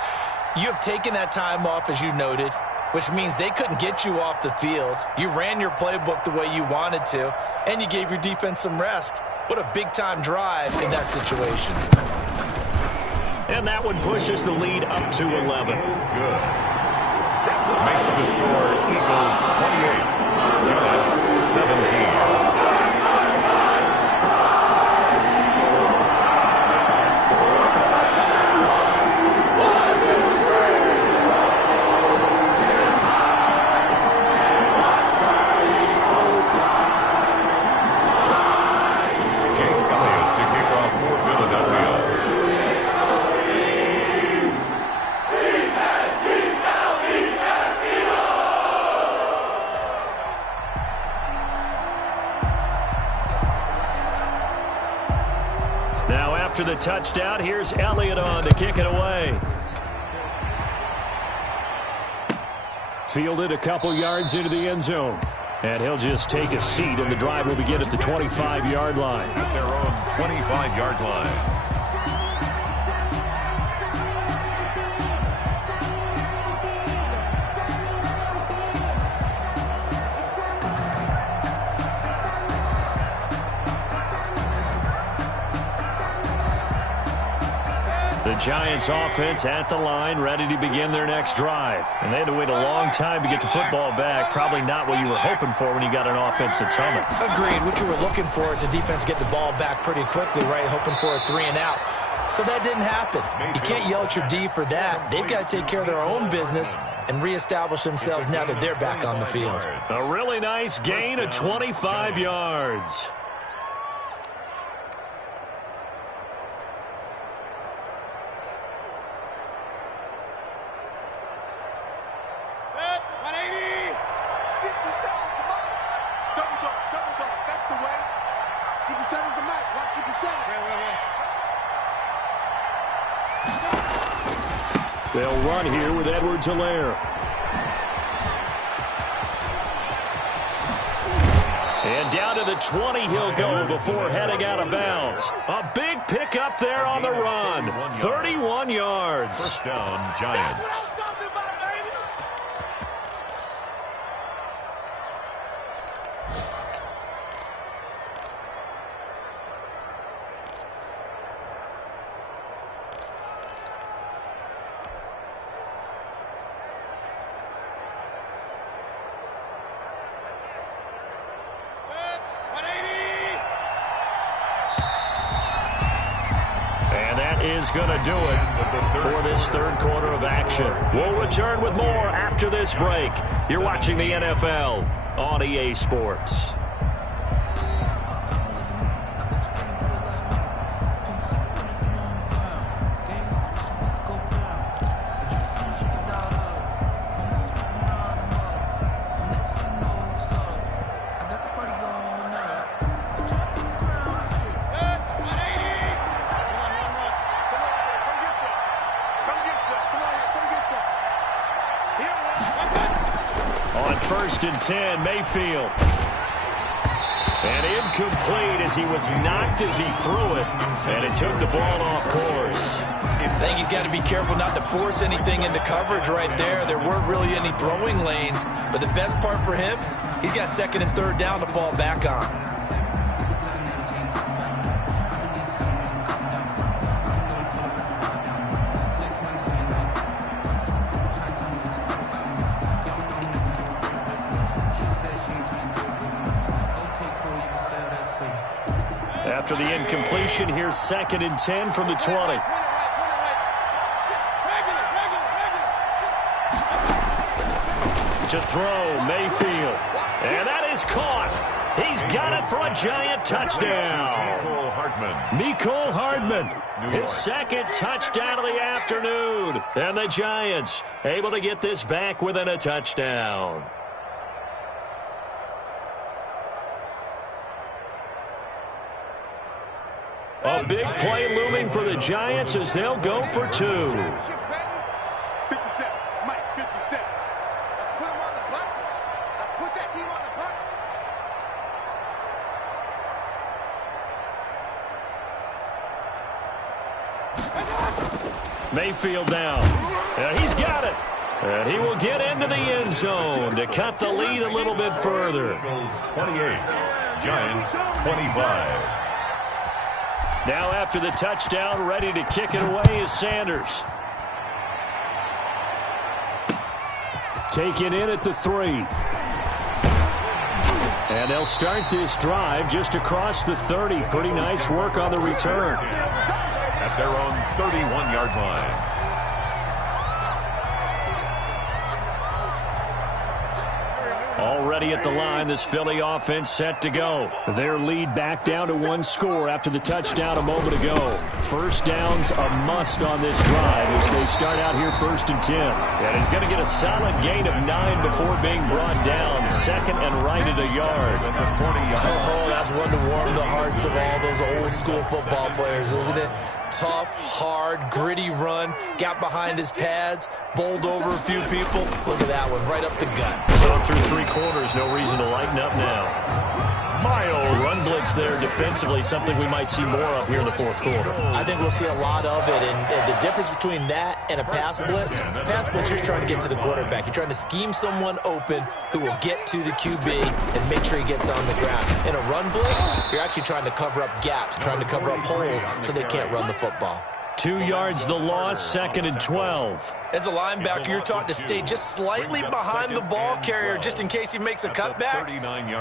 you have taken that time off, as you noted, which means they couldn't get you off the field. You ran your playbook the way you wanted to, and you gave your defense some rest. What a big-time drive in that situation. And that one pushes the lead up to 11. Good. Makes the score Eagles 28, Giants 17. after the touchdown, here's Elliott on to kick it away. Fielded a couple yards into the end zone. And he'll just take a seat, and the drive will begin at the 25-yard line. At their own 25-yard line. The Giants offense at the line, ready to begin their next drive. And they had to wait a long time to get the football back. Probably not what you were hoping for when you got an offense that's humming. Agreed. What you were looking for is the defense get the ball back pretty quickly, right? Hoping for a 3-and-out. So that didn't happen. You can't yell at your D for that. They've got to take care of their own business and reestablish themselves now that they're back on the field. A really nice gain of 25 yards. They'll run here with Edwards-Helaire. And down to the 20 he'll go before heading out of bounds. A big pickup there on the run. 31 yards. First down, Giants. Is going to do it for this third quarter of action. We'll return with more after this break. You're watching the NFL on EA Sports. First and 10, Mayfield. And incomplete as he was knocked as he threw it. And it took the ball off course. I think he's got to be careful not to force anything into coverage right there. There weren't really any throwing lanes. But the best part for him, he's got second and third down to fall back on. After the incompletion, here's second and 10 from the 20. To throw, Mayfield. And that is caught. He's got it for a Giant touchdown. Mecole Hardman. His second touchdown of the afternoon. And the Giants able to get this back within a touchdown. A big play looming for the Giants as they'll go for two. 57, Mike, 57. Let's put them on the buses. Let's put that team on the bus. Mayfield down. And he's got it. And he will get into the end zone to cut the lead a little bit further. Eagles 28, Giants 25. Now after the touchdown, ready to kick it away is Sanders. Taken in at the 3. And they'll start this drive just across the 30. Pretty nice work on the return. At their own 31-yard line. Already at the line, this Philly offense set to go. Their lead back down to 1 score after the touchdown a moment ago. First down's a must on this drive as they start out here 1st and 10. And he's going to get a solid gain of 9 before being brought down. Second and right at a yard. Oh, that's one to warm the hearts of all those old school football players, isn't it? Tough, hard, gritty run. Got behind his pads, bowled over a few people. Look at that one, right up the gut. So through 3 quarters, no reason to lighten up now. Mild run blitz there defensively, something we might see more of here in the 4th quarter. I think we'll see a lot of it, and the difference between that and a pass blitz, you're trying to get to the quarterback. You're trying to scheme someone open who will get to the QB and make sure he gets on the ground. In a run blitz, you're actually trying to cover up gaps, trying to cover up holes so they can't run the football. 2 yards the loss, 2nd and 12. As a linebacker, you're taught to stay just slightly behind the ball carrier just in case he makes a cutback.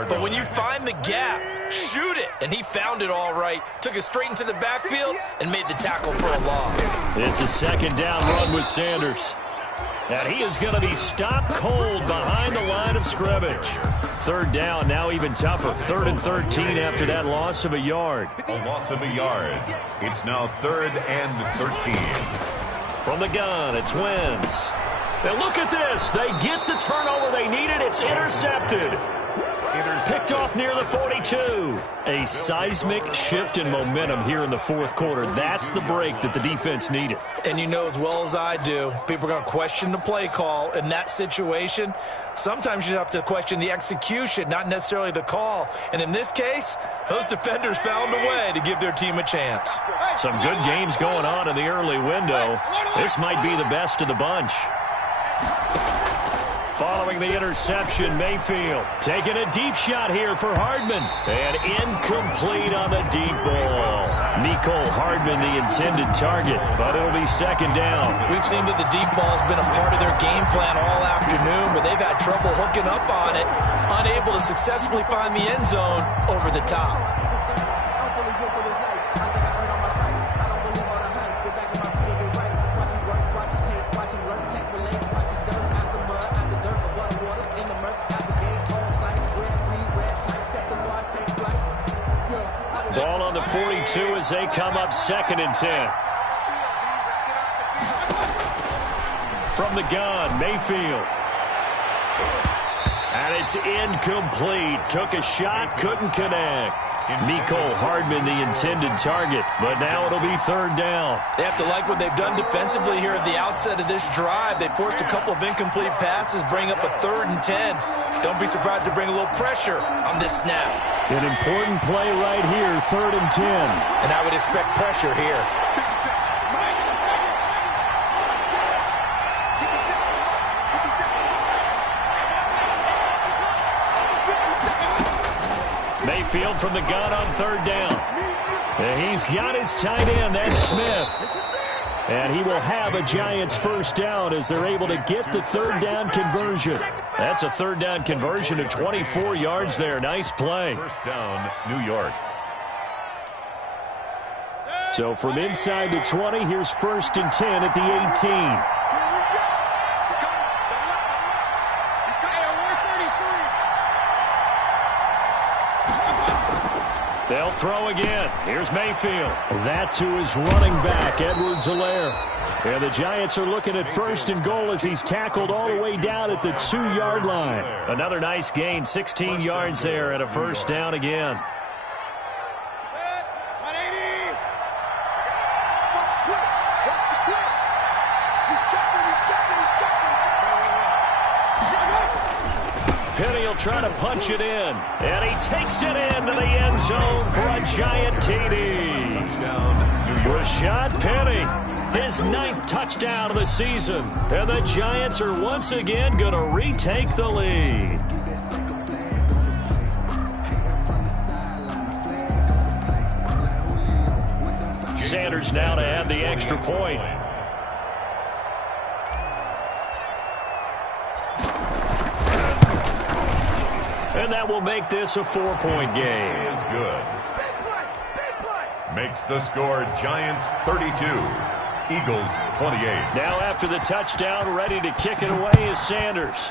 But when you find the gap, shoot it. And he found it all right. Took it straight into the backfield and made the tackle for a loss. It's a 2nd down run with Sanders. And he is going to be stopped cold behind the line of scrimmage. 3rd down, now even tougher. 3rd and 13 after that loss of a yard. A loss of a yard. It's now 3rd and 13. From the gun, it's Wentz. And look at this. They get the turnover they needed. It's intercepted. Picked off near the 42. A seismic shift in momentum here in the 4th quarter. That's the break that the defense needed. And you know as well as I do, people are going to question the play call in that situation. Sometimes you have to question the execution, not necessarily the call. And in this case, those defenders found a way to give their team a chance. Some good games going on in the early window. This might be the best of the bunch. Following the interception, Mayfield taking a deep shot here for Hardman. And incomplete on the deep ball. Mecole Hardman, the intended target, but it'll be 2nd down. We've seen that the deep ball has been a part of their game plan all afternoon, but they've had trouble hooking up on it, unable to successfully find the end zone over the top. Ball on the 42 as they come up 2nd and 10. From the gun, Mayfield. And it's incomplete. Took a shot, couldn't connect. Mecole Hardman, the intended target, but now it'll be 3rd down. They have to like what they've done defensively here at the outset of this drive. They forced a couple of incomplete passes, bring up a 3rd and 10. Don't be surprised to bring a little pressure on this snap. An important play right here, 3rd and 10. And I would expect pressure here. Mayfield from the gun on 3rd down. And he's got his tight end, that's Smith. And he will have a Giants 1st down as they're able to get the 3rd down conversion. That's a 3rd down conversion of 24 yards there. Nice play. 1st down, New York. So from inside the 20, here's 1st and 10 at the 18. They'll throw again. Here's Mayfield. That's to his running back, Edwards-Helaire. And the Giants are looking at 1st and goal as he's tackled all the way down at the 2-yard line. Another nice gain, 16 yards there and a 1st down again. Penny will try to punch it in, and he takes it into the end zone for a Giant TD. Rashad Penny, his 9th touchdown of the season, and the Giants are once again going to retake the lead. Sanders now to add the extra point. And that will make this a 4-point game. Is good. Makes the score Giants 32, Eagles 28. Now after the touchdown, ready to kick it away is Sanders.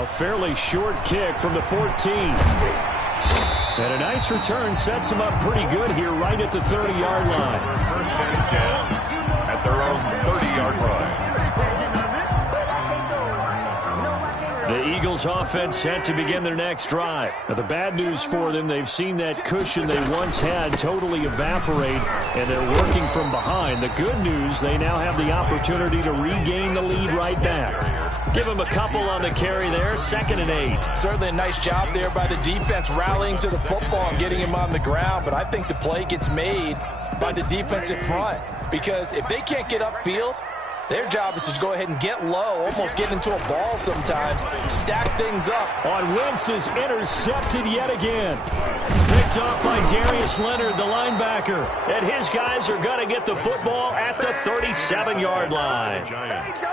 A fairly short kick from the 14. And a nice return sets them up pretty good here right at the 30-yard line. First and 10 at their own 30-yard line. The Eagles offense set to begin their next drive. Now, the bad news for them, they've seen that cushion they once had totally evaporate, and they're working from behind. The good news, they now have the opportunity to regain the lead right back. Give them a couple on the carry there, 2nd and 8. Certainly a nice job there by the defense rallying to the football and getting him on the ground, but I think the play gets made by the defensive front, because if they can't get upfield, their job is to go ahead and get low, almost get into a ball sometimes, stack things up. On Wentz is intercepted yet again. Picked off by Darius Leonard, the linebacker. And his guys are going to get the football at the 37-yard line.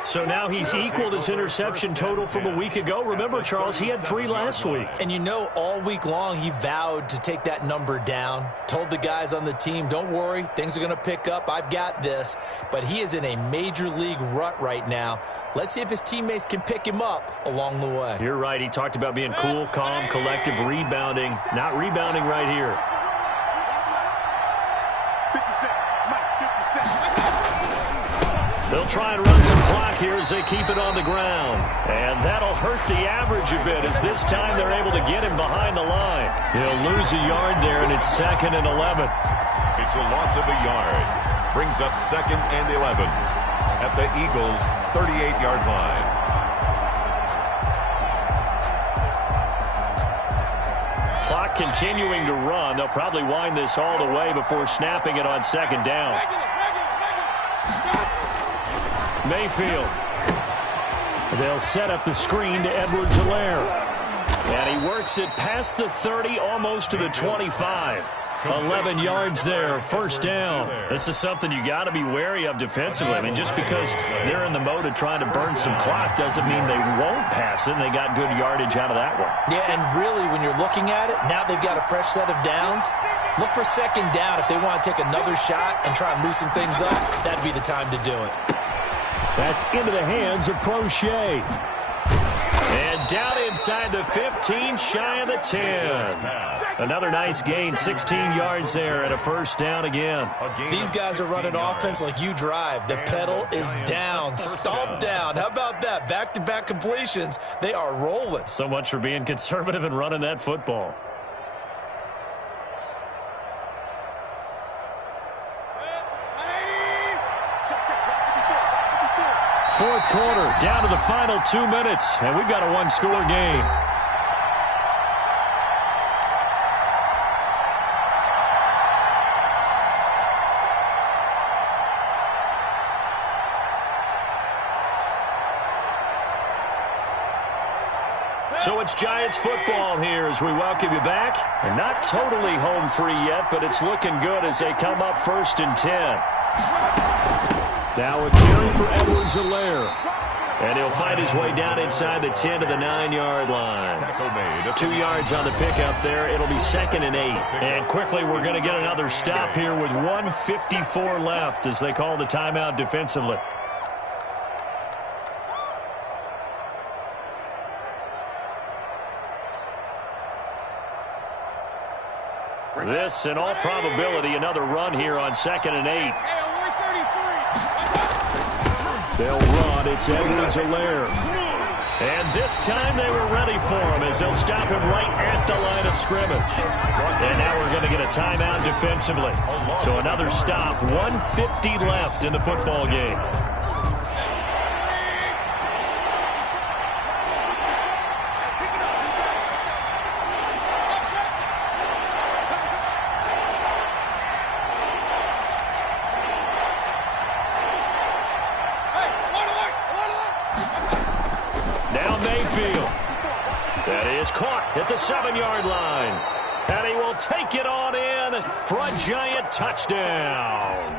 So now he's equaled his interception total from a week ago. Remember, Charles, he had 3 last week. And you know, all week long he vowed to take that number down. Told the guys on the team, don't worry, things are going to pick up. I've got this. But he is in a major league rut right now. Let's see if his teammates can pick him up along the way. You're right. He talked about being cool, calm, collective, rebounding. Not rebounding right here. 50 They'll try and run some clock here as they keep it on the ground. And that'll hurt the average a bit, as this time they're able to get him behind the line. He'll lose a yard there, and it's 2nd and 11. It's a loss of a yard. Brings up 2nd and 11 at the Eagles' 38-yard line. Clock continuing to run. They'll probably wind this all the way before snapping it on 2nd down. Mayfield. They'll set up the screen to Edwards-Helaire. And he works it past the 30, almost to the 25. 11 yards there, 1st down. This is something you got to be wary of defensively. I mean, just because they're in the mode of trying to burn some clock doesn't mean they won't pass it, and they got good yardage out of that one. Yeah, and really, when you're looking at it, now they've got a fresh set of downs. Look for 2nd down. If they want to take another shot and try and loosen things up, that'd be the time to do it. That's into the hands of Prochet. And down inside the 15, shy of the 10. Another nice gain, 16 yards there, and a 1st down again. These guys are running offense like you drive. The pedal is down, stomp down. How about that? Back-to-back completions. They are rolling. So much for being conservative and running that football. 4th quarter, down to the final 2 minutes, and we've got a 1-score game. So it's Giants football here as we welcome you back. And not totally home free yet, but it's looking good as they come up 1st and 10. Now a carry for Edwards-Helaire. And he'll find his way down inside the 10 to the 9-yard line. 2 yards on the pickup there. It'll be 2nd and 8. And quickly we're going to get another stop here with 1:54 left as they call the timeout defensively. This, in all probability, another run here on 2nd and 8. They'll run. It's Edwards-Helaire. And this time they were ready for him as they'll stop him right at the line of scrimmage. And now we're going to get a timeout defensively. So another stop. 1:50 left in the football game. At the 7-yard line. And he will take it on in for a Giant touchdown.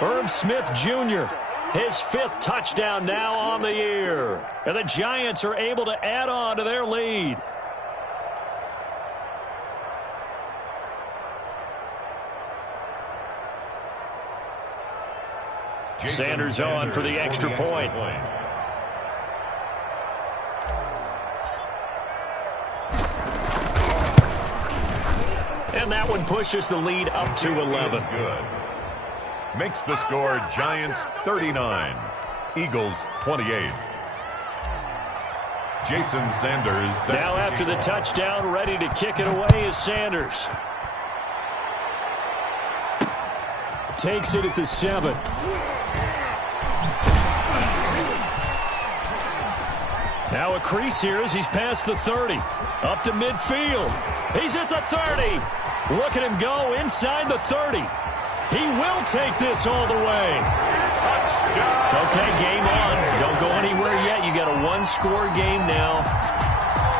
Irv Smith Jr., his 5th touchdown now on the year. And the Giants are able to add on to their lead. Sanders on for the extra point. And that one pushes the lead up to 11. Good. Makes the score Giants 39, Eagles 28. Jason Sanders. Now after the touchdown, ready to kick it away is Sanders. Takes it at the 7. Now a crease here as he's past the 30. Up to midfield. He's at the 30. Look at him go inside the 30. He will take this all the way. Touchdown. Okay, game on. Don't go anywhere yet. You got a one-score game now.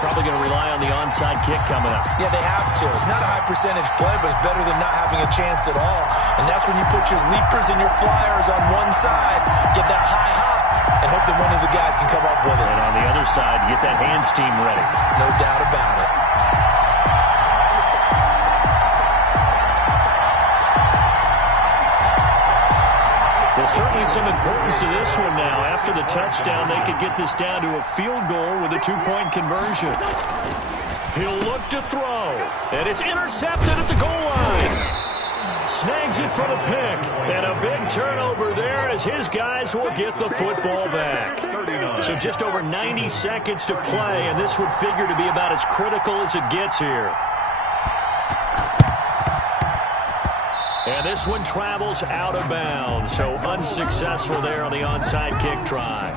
Probably going to rely on the onside kick coming up. Yeah, they have to. It's not a high percentage play, but it's better than not having a chance at all. And that's when you put your leapers and your flyers on one side, get that high hop, and hope that one of the guys can come up with it. And on the other side, get that hands team ready. No doubt about it. There's certainly some importance to this one now. After the touchdown, they could get this down to a field goal with a two-point conversion. He'll look to throw, and it's intercepted at the goal line. Snags it for the pick, and a big turnover there as his guys will get the football back. So just over 90 seconds to play, and this would figure to be about as critical as it gets here. And this one travels out of bounds, so unsuccessful there on the onside kick try.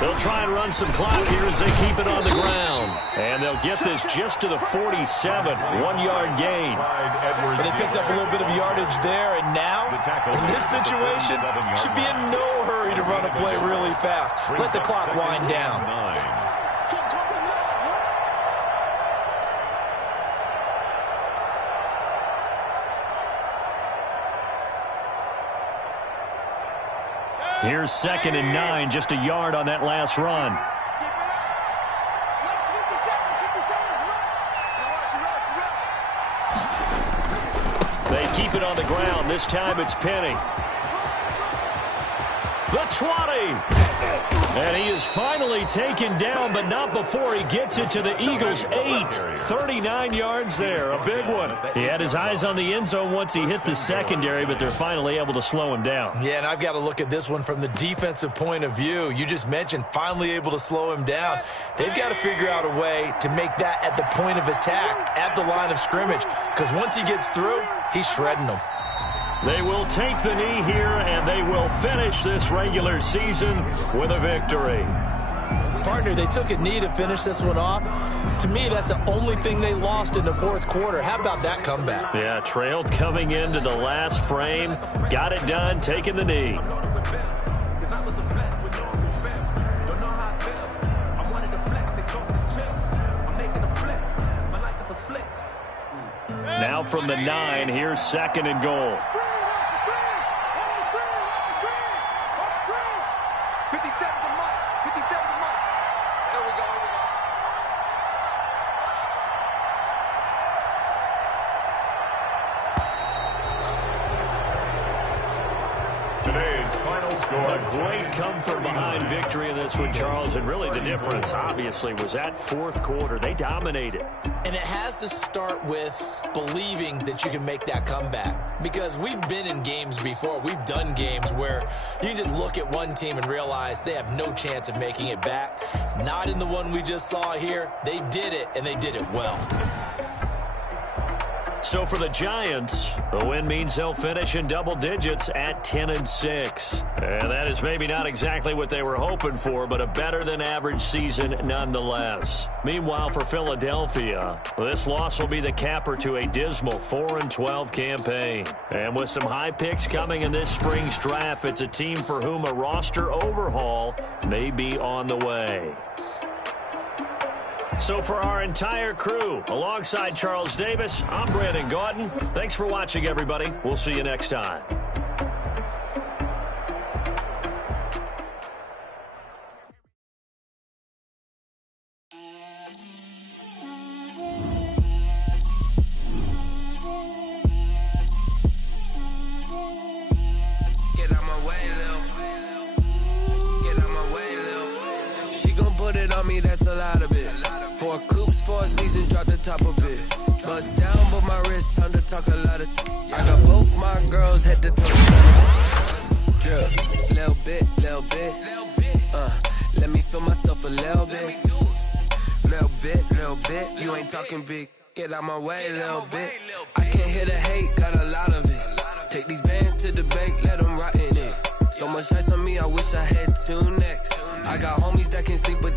They'll try and run some clock here as they keep it on the ground. And they'll get this just to the 47, 1-yard gain. But they picked up a little bit of yardage there, and now, in this situation, should be in no hurry to run a play really fast. Let the clock wind down. Here's 2nd and 9, just a yard on that last run. They keep it on the ground. This time it's Penny. The 20. And he is finally taken down, but not before he gets it to the Eagles' 8. 39 yards there, a big one. He had his eyes on the end zone once he hit the secondary, but they're finally able to slow him down. Yeah, and I've got to look at this one from the defensive point of view. You just mentioned finally able to slow him down. They've got to figure out a way to make that at the point of attack, at the line of scrimmage, because once he gets through, he's shredding them. They will take the knee here, and they will finish this regular season with a victory. Partner, they took a knee to finish this one off. To me, that's the only thing they lost in the fourth quarter. How about that comeback? Yeah, trailed coming into the last frame. Got it done, taking the knee. Now from the 9, here's 2nd and goal. 57 to Mike. 57 to Mike. There we go. Today's final score. A great come-from-behind victory in this one, Charles, and really the difference, obviously, was that fourth quarter. They dominated. And it has to start with believing that you can make that comeback. Because we've been in games before. We've done games where you can just look at one team and realize they have no chance of making it back. Not in the one we just saw here. They did it, and they did it well. So for the Giants, the win means they'll finish in double digits at 10-6. And that is maybe not exactly what they were hoping for, but a better-than-average season nonetheless. Meanwhile, for Philadelphia, this loss will be the capper to a dismal 4-12 campaign. And with some high picks coming in this spring's draft, it's a team for whom a roster overhaul may be on the way. So for our entire crew, alongside Charles Davis, I'm Brandon Gaudin. Thanks for watching, everybody. We'll see you next time. a lot of it. 4 coops, 4 seasons, drop the top of it. Bust down, but my wrist, time to talk a lot of. I got both my girls head to toe. Drip, little bit, little bit. Let me feel myself a little bit. Little bit. You ain't talking big. Get out my way a little bit. I can't hear the hate, got a lot of it. Take these bands to the bank, let them rot in it. So much ice on me, I wish I had 2 necks. I got homies that can sleep with